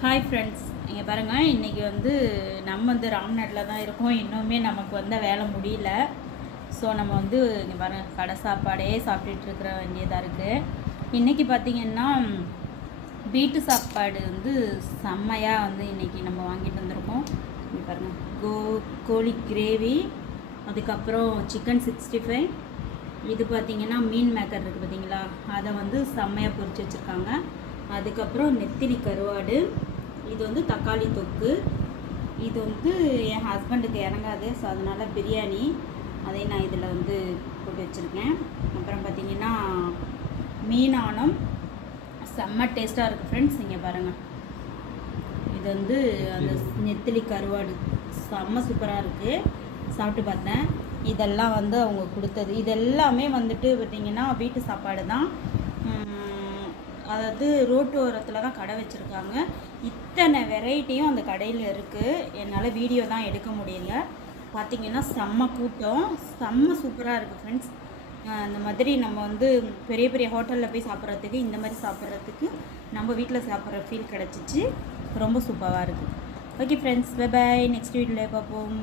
Hi friends, இங்கே பாருங்கள். இன்றைக்கி நம்ம ராம்நாட்டில் தான் இருக்கோம். இன்னுமே நமக்கு வேலை முடியல. ஸோ நம்ம இங்கே பாருங்கள், கடை சாப்பாடே சாப்பிட்டுட்டு இருக்கிற வேண்டியதாக இருக்குது. இன்றைக்கி பார்த்திங்கன்னா வீட்டு சாப்பாடு செம்மையாக இன்றைக்கி நம்ம வாங்கிட்டு வந்திருக்கோம். இங்கே பாருங்கள், கோழி கிரேவி, அதுக்கப்புறம் சிக்கன் 65. இது பார்த்திங்கன்னா மீன் மேக்கர் இருக்குது பார்த்திங்களா, அதை செம்மையாக பொரிச்சு வச்சுருக்காங்க. அதுக்கப்புறம் நெத்திலி கருவாடு, இது தக்காளி தொக்கு, இது என் ஹஸ்பண்டுக்கு இறங்காது. ஸோ அதனால் பிரியாணி அதையும் நான் இதில் போட்டு வச்சுருக்கேன். அப்புறம் பார்த்திங்கன்னா மீனானம் செம்ம டேஸ்ட்டாக இருக்குது ஃப்ரெண்ட்ஸ். இங்கே பாருங்கள், இது அந்த நெத்திலி கருவாடு செம்ம சூப்பராக இருக்குது. சாப்பிட்டு பார்த்தேன். இதெல்லாம் அவங்க கொடுத்தது. இதெல்லாமே பார்த்திங்கன்னா வீட்டு சாப்பாடு தான். அதாவது ரோட்டு ஓரத்தில் தான் கடை வச்சுருக்காங்க. இத்தனை வெரைட்டியும் அந்த கடையில் இருக்குது. என்னால் வீடியோ தான் எடுக்க முடியல. பார்த்திங்கன்னா செம்ம கூட்டம், செம்ம சூப்பராக இருக்குது ஃப்ரெண்ட்ஸ். இந்த மாதிரி நம்ம பெரிய பெரிய ஹோட்டலில் போய் சாப்பிட்றதுக்கு, இந்த மாதிரி சாப்பிட்றதுக்கு நம்ம வீட்டில் சாப்பிட்ற ஃபீல் கிடச்சிச்சு. ரொம்ப சூப்பராக இருக்குது. Okay friends, bye bye. Next வீடியோவில் பார்ப்போம்.